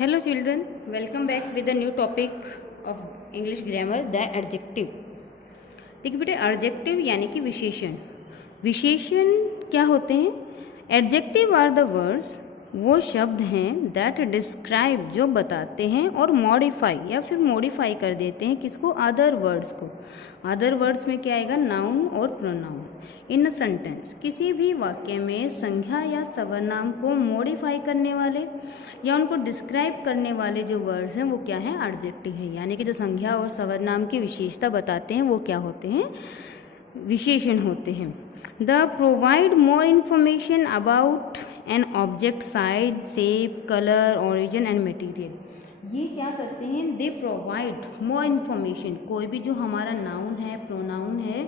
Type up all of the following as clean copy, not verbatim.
Hello children, welcome back with a new topic of English grammar, the adjective। देखिए बेटे, adjective यानी कि विशेषण। विशेषण क्या होते हैं? एडजेक्टिव आर द वर्ड्स, वो शब्द हैं दैट डिस्क्राइब, जो बताते हैं और मॉडिफाई या फिर मॉडिफाई कर देते हैं किसको? अदर वर्ड्स को। अदर वर्ड्स में क्या आएगा? नाउन और प्रोनाउन। इन अ सेंटेंस, किसी भी वाक्य में संज्ञा या सर्वनाम को मॉडिफाई करने वाले या उनको डिस्क्राइब करने वाले जो वर्ड्स हैं वो क्या है? एडजेक्टिव है। यानी कि जो संज्ञा और सर्वनाम की विशेषता बताते हैं वो क्या होते हैं? विशेषण होते हैं। The provide more information about an object, size, shape, colour, origin and material. ये क्या करते हैं? They provide more information. कोई भी जो हमारा नाउन है, प्रोनाउन है,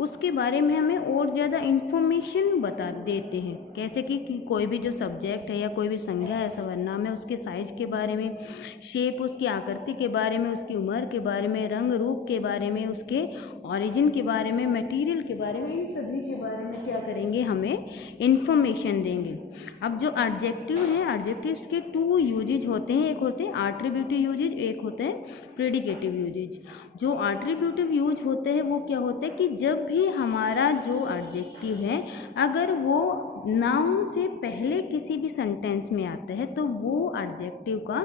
उसके बारे में हमें और ज़्यादा इन्फॉर्मेशन बता देते हैं। कैसे कि कोई भी जो सब्जेक्ट है या कोई भी संज्ञा है, सर्वनाम है, उसके साइज के बारे में, शेप, उसकी आकृति के बारे में, उसकी उम्र के बारे में, रंग रूप के बारे में, उसके ओरिजिन के बारे में, मटेरियल के बारे में, इन सभी के बारे में क्या करेंगे? हमें इन्फॉर्मेशन देंगे। अब जो एडजेक्टिव है, एडजेक्टिव्स के टू यूजेज होते हैं। एक होते हैं एट्रीब्यूटिव यूजेज, एक होते हैं प्रेडिकेटिव यूजेज। जो एट्रीब्यूटिव यूज होते हैं वो क्या होते हैं कि जब भी हमारा जो एडजेक्टिव है अगर वो नाउन से पहले किसी भी सेंटेंस में आता है तो वो एडजेक्टिव का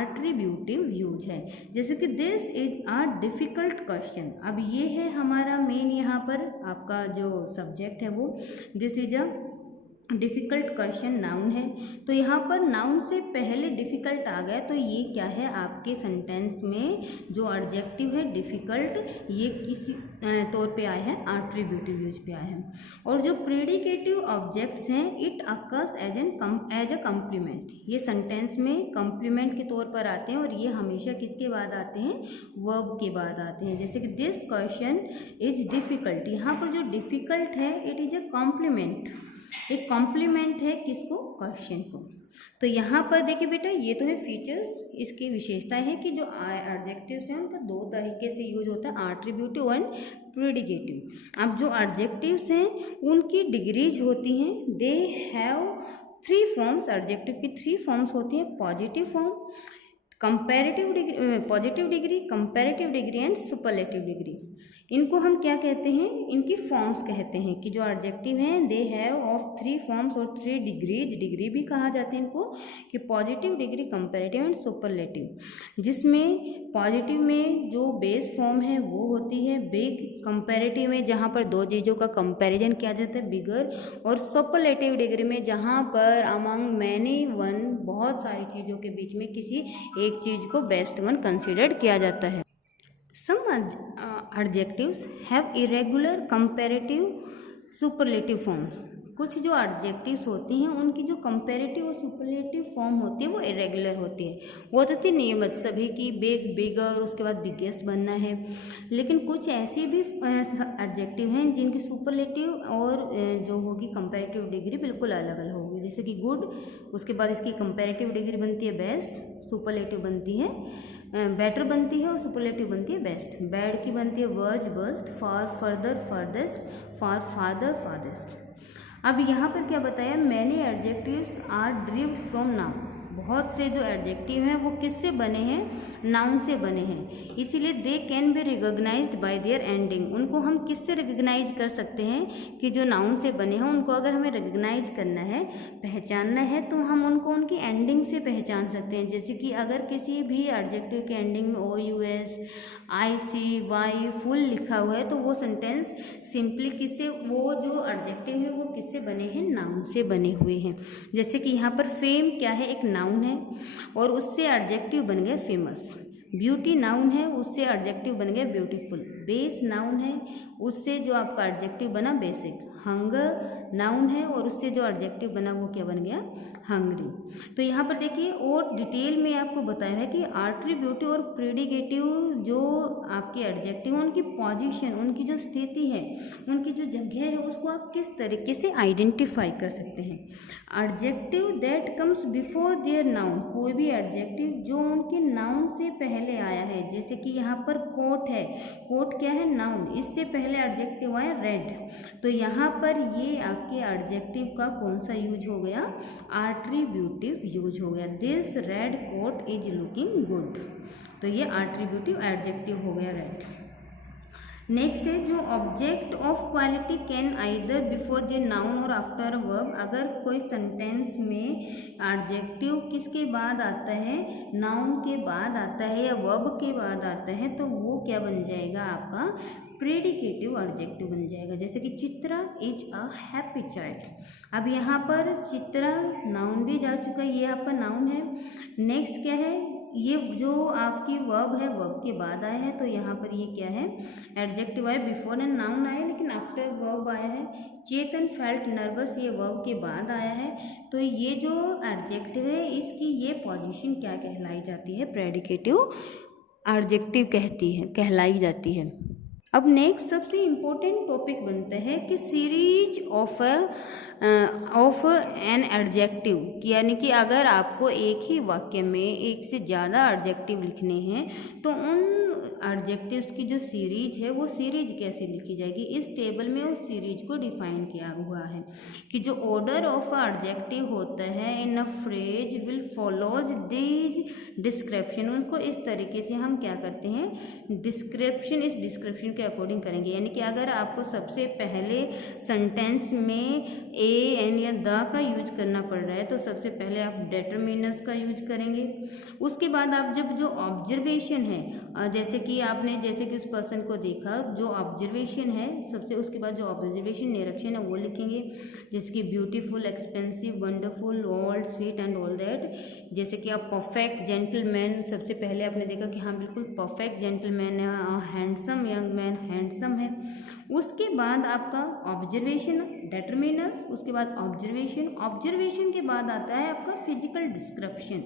एट्रीब्यूटिव यूज है। जैसे कि this is a difficult question. अब ये है हमारा मेन, यहाँ पर आपका जो सब्जेक्ट है वो this is a difficult question noun है। तो यहाँ पर नाउन से पहले डिफ़िकल्ट आ गया तो ये क्या है? आपके सेंटेंस में जो एडजेक्टिव है डिफ़िकल्ट, ये किसी तौर पे आया है? एट्रीब्यूटिव यूज पे आया है। और जो प्रेडिकेटिव ऑब्जेक्ट्स हैं, it occurs as a complement. ये सेंटेंस में कम्प्लीमेंट के तौर पर आते हैं और ये हमेशा किसके बाद आते हैं? वर्ब के बाद आते हैं। जैसे कि दिस क्वेश्चन इज डिफ़िकल्ट, यहाँ पर जो डिफ़िकल्ट है इट इज़ अ कॉम्प्लीमेंट, एक कॉम्प्लीमेंट है किसको? क्वेश्चन को। तो यहाँ पर देखिए बेटा, ये तो है फीचर्स, इसकी विशेषता है कि जो एडजेक्टिव्स हैं उनका दो तरीके से यूज होता है, एट्रीब्यूटिव एंड प्रेडिकेटिव। अब जो एडजेक्टिव्स हैं उनकी डिग्रीज होती हैं। They have 3 forms. एडजेक्टिव की 3 फॉर्म्स होती हैं। Positive form, comparative degree, positive degree, comparative degree and superlative degree. इनको हम क्या कहते हैं? इनकी फॉर्म्स कहते हैं कि जो एडजेक्टिव हैं दे हैव ऑफ 3 फॉर्म्स और 3 डिग्रीज। डिग्री भी कहा जाता है इनको कि positive degree, comparative and superlative. जिसमें पॉजिटिव में जो बेस फॉर्म है वो होती है बिग, कंपैरेटिव में जहाँ पर दो चीज़ों का कंपैरिजन किया जाता है बिगर, और सुपरलेटिव डिग्री में जहाँ पर अमंग मैनी वन, बहुत सारी चीज़ों के बीच में किसी एक चीज़ को बेस्ट वन कंसिडर्ड किया जाता है। Some adjectives have irregular, comparative, superlative forms। कुछ जो एडजेक्टिव्स होती हैं उनकी जो कंपैरेटिव और सुपरलेटिव फॉर्म होती है वो इरेगुलर होती है। वो होती थी नियमित, सभी की बिग, बिगर, उसके बाद बिगेस्ट बनना है। लेकिन कुछ ऐसे भी एडजेक्टिव हैं जिनकी सुपरलेटिव और जो होगी कंपैरेटिव डिग्री बिल्कुल अलग अलग होगी। जैसे कि गुड, उसके बाद इसकी कंपैरेटिव डिग्री बनती है बेस्ट, सुपरलेटिव बनती है बेटर बनती है और सुपरलेटिव बनती है बेस्ट। बैड की बनती है worse, worst, far, further, furthest, far, farther, farthest. अब यहाँ पर क्या बताया? Many adjectives are derived from noun. बहुत से जो एडजेक्टिव हैं वो किससे बने हैं? नाउन से बने हैं। इसीलिए they can be recognised by their ending. उनको हम किससे रिकॉग्नाइज कर सकते हैं? कि जो नाउन से बने हैं उनको अगर हमें रिकॉग्नाइज करना है, पहचानना है, तो हम उनको उनकी एंडिंग से पहचान सकते हैं। जैसे कि अगर किसी भी एडजेक्टिव के एंडिंग में OUS, ICY फुल लिखा हुआ है तो वो सेंटेंस सिंपली किससे, वो जो एडजेक्टिव है वो किससे बने हैं? नाउन से बने हुए हैं। जैसे कि यहाँ पर फेम क्या है? एक नाउन है और उससे एडजेक्टिव बन गया फेमस। ब्यूटी नाउन है, उससे एडजेक्टिव बन गया ब्यूटीफुल। बेस नाउन है, उससे जो आपका एडजेक्टिव बना बेसिक। हंगर नाउन है और उससे जो एडजेक्टिव बना वो क्या बन गया? हंग्री। तो यहाँ पर देखिए और डिटेल में आपको बताया है कि एट्रीब्यूटिव और प्रेडिकेटिव जो आपके एडजेक्टिव, उनकी पोजीशन, उनकी जो स्थिति है, उनकी जो जगह है, उसको आप किस तरीके से आइडेंटिफाई कर सकते हैं। Adjective that comes before their noun, कोई भी एडजेक्टिव जो उनके नाउन से पहले आया है। जैसे कि यहाँ पर कोट है, कोट क्या है? नाउन, इससे पहले एडजेक्टिव आया रेड। तो यहाँ पर ये आपके एडजेक्टिव का कौन सा यूज हो गया, एट्रीब्यूटिव यूज हो गया। This red coat is looking good, तो ये एट्रीब्यूटिव एडजेक्टिव हो गया रेड। नेक्स्ट है जो object of quality can either before the noun और आफ्टर वर्ब। अगर कोई सेंटेंस में एडजेक्टिव किसके बाद आता है, नाउन के बाद आता है या वर्ब के बाद आता है, तो वो क्या बन जाएगा आपका प्रेडिकेटिव एडजेक्टिव बन जाएगा। जैसे कि Chitra is a happy child. अब यहाँ पर चित्रा नाउन भी जा चुका है, ये आपका नाउन है। नेक्स्ट क्या है, ये जो आपकी वर्ब है वर्ब के बाद आया है, तो यहाँ पर ये क्या है एडजेक्टिव आया, बिफोर एंड नाउन आया लेकिन आफ्टर वर्ब आया है। चेतन फेल्ट नर्वस, ये वर्ब के बाद आया है, तो ये जो एडजेक्टिव है इसकी ये पोजीशन क्या कहलाई जाती है, प्रेडिकेटिव एडजेक्टिव कहलाई जाती है। अब नेक्स्ट सबसे इम्पोर्टेंट टॉपिक बनता है कि सीरीज ऑफ एन एडजेक्टिव, यानी कि अगर आपको एक ही वाक्य में एक से ज़्यादा एडजेक्टिव लिखने हैं तो उन एडजेक्टिव्स की जो सीरीज है वो सीरीज कैसे लिखी जाएगी। इस टेबल में उस सीरीज को डिफाइन किया हुआ है कि जो ऑर्डर ऑफ एडजेक्टिव होता है in a phrase will follows these description, उनको इस तरीके से हम क्या करते हैं डिस्क्रिप्शन, इस डिस्क्रिप्शन के अकॉर्डिंग करेंगे। यानी कि अगर आपको सबसे पहले सेंटेंस में ए एन या द का यूज करना पड़ रहा है तो सबसे पहले आप डिटरमिनर्स का यूज करेंगे। उसके बाद आप जब जो ऑब्जर्वेशन है, जैसे कि उस पर्सन को देखा, जो ऑब्जर्वेशन है सबसे, उसके बाद जो ऑब्जर्वेशन निरीक्षण है वो लिखेंगे, जैसे कि beautiful, expensive, wonderful, old, sweet and all that. जैसे कि आप परफेक्ट जेंटलमैन, सबसे पहले आपने देखा कि हाँ बिल्कुल परफेक्ट जेंटलमैन है, हैंडसम यंग मैन हैंडसम है। उसके बाद आपका ऑब्जर्वेशन डिटरमिनर्स, उसके बाद ऑब्जर्वेशन के बाद आता है आपका फिजिकल डिस्क्रिप्शन।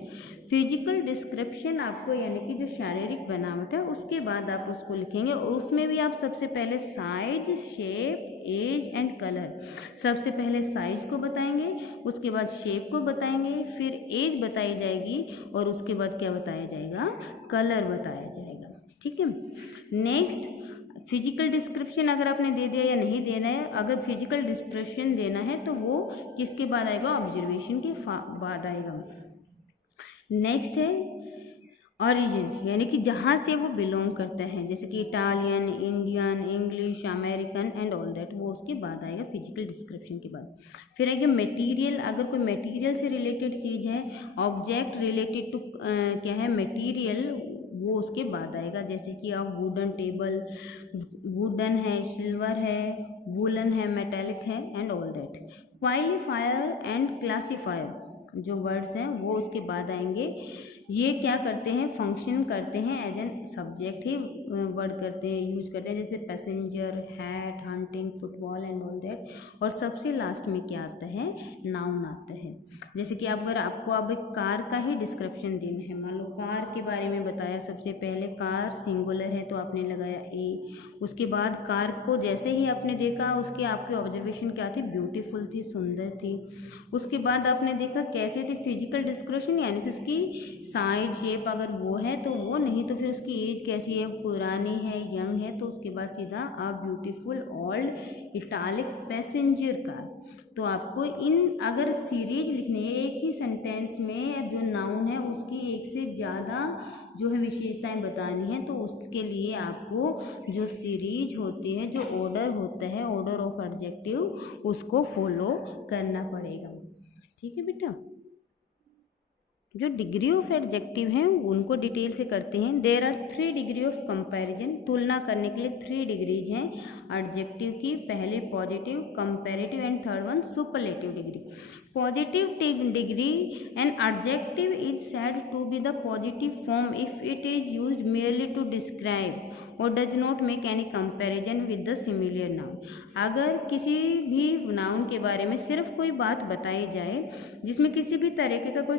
फिजिकल डिस्क्रिप्शन आपको यानी कि जो शारीरिक बनावट है उसके बाद आप उसको लिखेंगे, और उसमें भी आप सबसे पहले size, shape, age and colour, सबसे पहले साइज को बताएंगे, उसके बाद शेप को बताएंगे, फिर एज बताई जाएगी और उसके बाद क्या बताया जाएगा, कलर बताया जाएगा। ठीक है। नेक्स्ट फिजिकल डिस्क्रिप्शन अगर आपने दे दिया या नहीं देना है, अगर फिजिकल डिस्क्रिप्शन देना है तो वो किसके बाद आएगा, ऑब्जर्वेशन के बाद आएगा। नेक्स्ट है ओरिजिन, यानी कि जहाँ से वो बिलोंग करता है, जैसे कि Italian, Indian, English, American and all that, वो उसके बाद आएगा फिजिकल डिस्क्रिप्शन के बाद। फिर आएगा मटेरियल, अगर कोई मटेरियल से रिलेटेड चीज़ है, ऑब्जेक्ट रिलेटेड टू क्या है मटेरियल, वो उसके बाद आएगा। जैसे कि आप वुडन टेबल, वुडन है, सिल्वर है, वुलन है, मेटेलिक है and all that. Qualifier and classifier जो वर्ड्स हैं वो उसके बाद आएंगे। ये क्या करते हैं, फंक्शन करते हैं एज एन सब्जेक्ट ही वर्ड करते हैं, यूज करते हैं, जैसे passenger, hat, hunting, football and all that. और सबसे लास्ट में क्या आता है, नाउन आता है। जैसे कि अगर आपको अब एक कार का ही डिस्क्रिप्शन देना है, मान लो कार के बारे में बताया, सबसे पहले कार सिंगुलर है तो आपने लगाया ए, उसके बाद कार को जैसे ही आपने देखा उसकी आपकी ऑब्जर्वेशन क्या थी, ब्यूटीफुल थी, सुंदर थी। उसके बाद आपने देखा कैसे थी, फिजिकल डिस्क्रिप्शन, यानी कि उसकी साइज, शेप अगर वो है तो वो, नहीं तो फिर उसकी एज कैसी है, पुरानी है, यंग है, तो उसके बाद सीधा a beautiful, old, italic, passenger car. तो आपको इन अगर सीरीज लिखनी है एक ही सेंटेंस में, जो नाउन है उसकी एक से ज़्यादा जो है विशेषताएं बतानी है, तो उसके लिए आपको जो सीरीज होती है, जो ऑर्डर होता है, ऑर्डर ऑफ एडजेक्टिव, उसको फॉलो करना पड़ेगा। ठीक है बेटा। जो डिग्री ऑफ एडजेक्टिव हैं उनको डिटेल से करते हैं। There are 3 degree of comparison, तुलना करने के लिए 3 डिग्रीज हैं एडजेक्टिव की। पहले positive, comparative and third one superlative degree. Positive degree, an adjective is said to be the positive form if it is used merely to describe और does not make any comparison with the similar noun. अगर किसी भी noun के बारे में सिर्फ कोई बात बताई जाए जिसमें किसी भी तरीके का कोई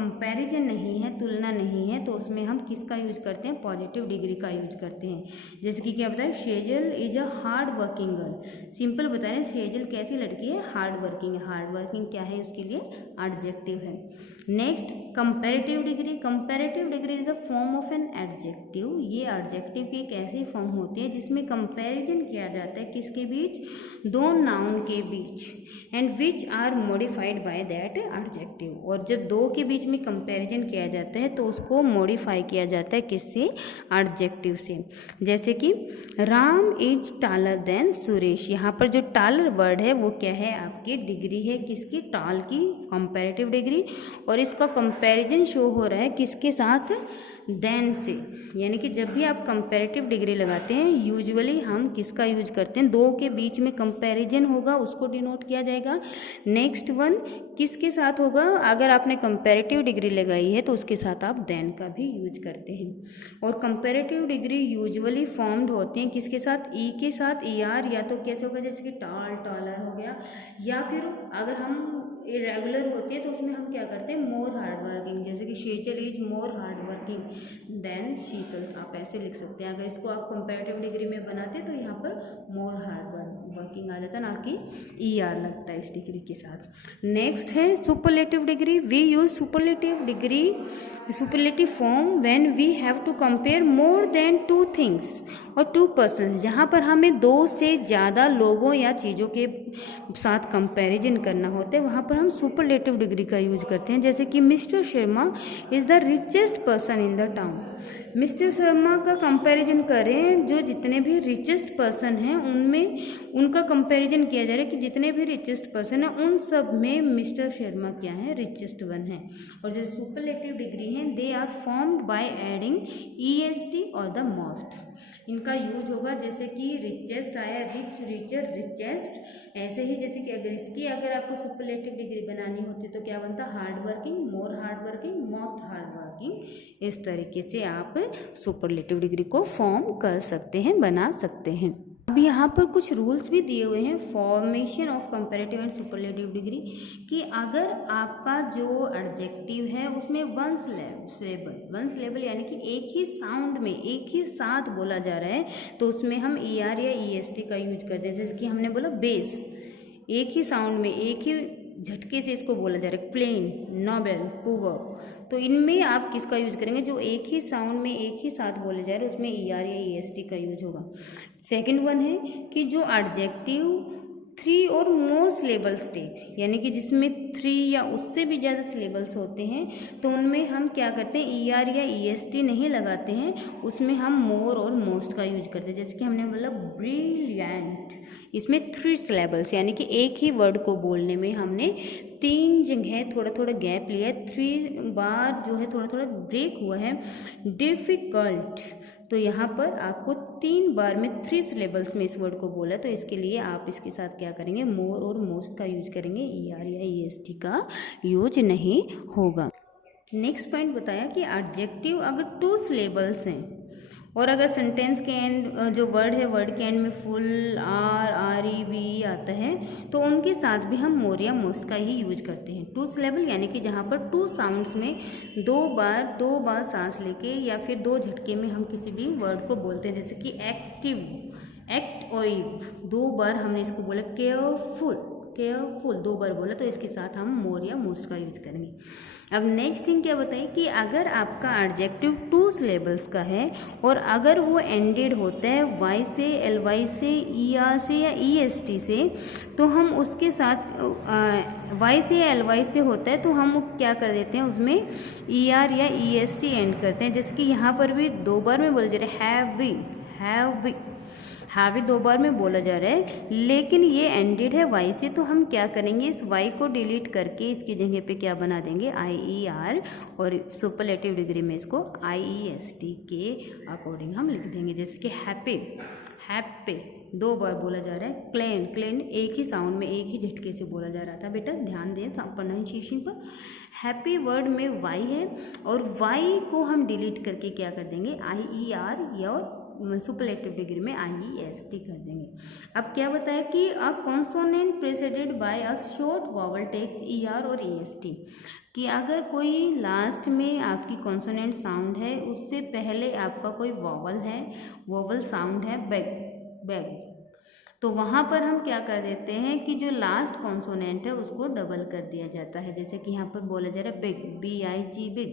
कंपैरिजन नहीं है, तुलना नहीं है, तो उसमें हम किसका यूज करते हैं, पॉजिटिव डिग्री का यूज करते हैं। जैसे कि क्या बताया, Shejal is a hard working girl. Simple बता रहे हैं, शेजल कैसी लड़की है, हार्ड वर्किंग है। हार्ड वर्किंग क्या है, उसके लिए एडजेक्टिव है। Next, comparative degree. Comparative degree is a form of an adjective. ये एडजेक्टिव की एक ऐसी फॉर्म होती है जिसमें कंपैरिजन किया जाता है किसके बीच, दो नाउन के बीच, and which are modified by that adjective. और जब दो के बीच में कंपैरिजन किया जाता है तो उसको मॉडिफाई किया जाता है किससे, एडजेक्टिव से। जैसे कि Ram is taller than Suresh. यहाँ पर जो टालर वर्ड है वो क्या है, आपकी डिग्री है किसकी, टाल की, कंपैरेटिव डिग्री। और इसका कंपैरिजन शो हो रहा है किसके साथ, देन से। यानी कि जब भी आप कंपैरेटिव डिग्री लगाते हैं यूजुअली हम किसका यूज करते हैं, दो के बीच में कंपैरिजन होगा उसको डिनोट किया जाएगा। नेक्स्ट वन किसके साथ होगा, अगर आपने कंपैरेटिव डिग्री लगाई है तो उसके साथ आप देन का भी यूज करते हैं। और कंपैरेटिव डिग्री यूजुअली फॉर्म्ड होती हैं किसके साथ, ई के साथ, ई आर, या तो कैसे होगा जैसे कि टाल, टालर हो गया, या फिर अगर हम इरेगुलर होती है तो उसमें हम क्या करते हैं, मोर हार्ड वर्किंग। जैसे कि Shechal is more hard working than Sheetal, आप ऐसे लिख सकते हैं। अगर इसको आप कंपैरेटिव डिग्री में बनाते हैं तो यहाँ पर मोर हार्ड वर्किंग आ जाता है, ना कि ई आर लगता है इस डिग्री के साथ। नेक्स्ट है superlative degree. We use superlative degree, superlative form when we have to compare more than two things और टू पर्सन्स। जहाँ पर हमें दो से ज़्यादा लोगों या चीज़ों के साथ कंपैरिजन करना होता है वहाँ पर हम सुपरलेटिव डिग्री का यूज करते हैं। जैसे कि mister Sharma is the richest person in the town. Mister Sharma का कंपैरिजन करें, जो जितने भी रिचेस्ट पर्सन हैं उनमें उनका कंपैरिजन किया जा रहा है कि जितने भी रिचेस्ट पर्सन हैं उन सब में मिस्टर शर्मा क्या है, रिचेस्ट वन है। और जो सुपरलेटिव डिग्री हैं they are formed by adding EST और द मोस्ट। इनका यूज होगा जैसे कि रिचेस्ट आया, रिच, रिचर, रिचेस्ट। ऐसे ही जैसे कि अगर आपको सुपरलेटिव डिग्री बनानी होती तो क्या बनता, हार्ड वर्किंग, मोर hard working, most hard working. इस तरीके से आप सुपरलेटिव डिग्री को फॉर्म कर सकते हैं, बना सकते हैं। अब यहाँ पर कुछ रूल्स भी दिए हुए हैं formation of comparative and superlative degree, कि अगर आपका जो एडजेक्टिव है उसमें वन सिलेबल यानी कि एक ही साउंड में एक ही साथ बोला जा रहा है तो उसमें हम ई आर या ई एस टी का यूज करते हैं। जैसे कि हमने बोला बेस, एक ही साउंड में एक ही झटके से इसको बोला जा रहा है, प्लेन, नोबेल, पुअर। तो इनमें आप किसका यूज करेंगे, जो एक ही साउंड में एक ही साथ बोले जा रहे हैं उसमें ई आर या ई एस टी का यूज होगा। सेकंड वन है कि जो एडजेक्टिव 3 और मोर सिलेबल्स टेक, यानी कि जिसमें 3 या उससे भी ज़्यादा सिलेबल्स होते हैं तो उनमें हम क्या करते हैं, ई आर या ई एस टी नहीं लगाते हैं, उसमें हम मोर और मोस्ट का यूज करते हैं। जैसे कि हमने बोला ब्रिलियंट, इसमें 3 सिलेबल्स यानी कि एक ही वर्ड को बोलने में हमने 3 जगह थोड़ा थोड़ा गैप लिया है, 3 बार जो है थोड़ा थोड़ा ब्रेक हुआ है। डिफ़िकल्ट, तो यहाँ पर आपको 3 बार में 3 सिलेबल्स में इस वर्ड को बोला, तो इसके लिए आप इसके साथ क्या करेंगे, मोर और मोस्ट का यूज करेंगे, ई आर या ई एस टी का यूज नहीं होगा। नेक्स्ट पॉइंट बताया कि एडजेक्टिव अगर 2 सिलेबल्स हैं और अगर सेंटेंस के एंड जो वर्ड है वर्ड के एंड में फुल आर ई वी आता है तो उनके साथ भी हम मोर या मोस्ट का ही यूज करते हैं। 2 सिलेबल यानी कि जहाँ पर 2 साउंड्स में 2 बार सांस लेके या फिर 2 झटके में हम किसी भी वर्ड को बोलते हैं। जैसे कि एक्टिव, एक्ट और 2 बार हमने इसको बोला, केयरफुल 2 बार बोला, तो इसके साथ हम मोर या मोस्ट का यूज करेंगे। अब नेक्स्ट थिंग क्या बताइए कि अगर आपका एडजेक्टिव 2 सिलेबल्स का है और अगर वो एंडेड होता है वाई से, एल वाई से, ई आर से या ई एस टी से, तो हम उसके साथ वाई से या एल वाई से होता है तो हम क्या कर देते हैं, उसमें ई आर या ई एस टी एंड करते हैं। जैसे कि यहाँ पर भी 2 बार में बोला जा रहा है हैवी 2 बार में बोला जा रहा है, लेकिन ये एंडेड है वाई से, तो हम क्या करेंगे, इस वाई को डिलीट करके इसकी जगह पे क्या बना देंगे, आई ई आर, और सुपरलेटिव डिग्री में इसको आई ई एस टी के अकॉर्डिंग हम लिख देंगे। जैसे कि हैप्पी 2 बार बोला जा रहा है, क्लेन एक ही साउंड में एक ही झटके से बोला जा रहा था। बेटा ध्यान दें प्रोनाउंसिएशन पर। हैप्पी वर्ड में वाई है और वाई को हम डिलीट करके क्या कर देंगे, आई ई आर या सुपरलेटिव डिग्री में IEST कर देंगे। अब क्या बताया कि a consonant preceded by a short vowel takes ER और EST, कि अगर कोई लास्ट में आपकी कॉन्सोनेंट साउंड है उससे पहले आपका कोई वॉवल साउंड है बैग, तो वहाँ पर हम क्या कर देते हैं कि जो लास्ट कॉन्सोनेंट है उसको डबल कर दिया जाता है। जैसे कि यहाँ पर बोला जा रहा है बिग, BIG बिग,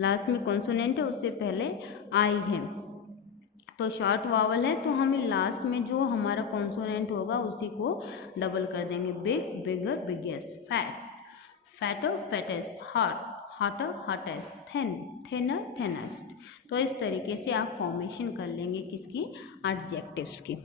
लास्ट में कॉन्सोनेंट है उससे पहले आई है, तो शॉर्ट वावल है तो हमें लास्ट में जो हमारा कॉन्सोनेंट होगा उसी को डबल कर देंगे। Big, bigger, biggest, fat, fatter, fattest, hot, hotter, hottest, thin, thinner, thinnest. तो इस तरीके से आप फॉर्मेशन कर लेंगे किसकी, एडजेक्टिव्स की।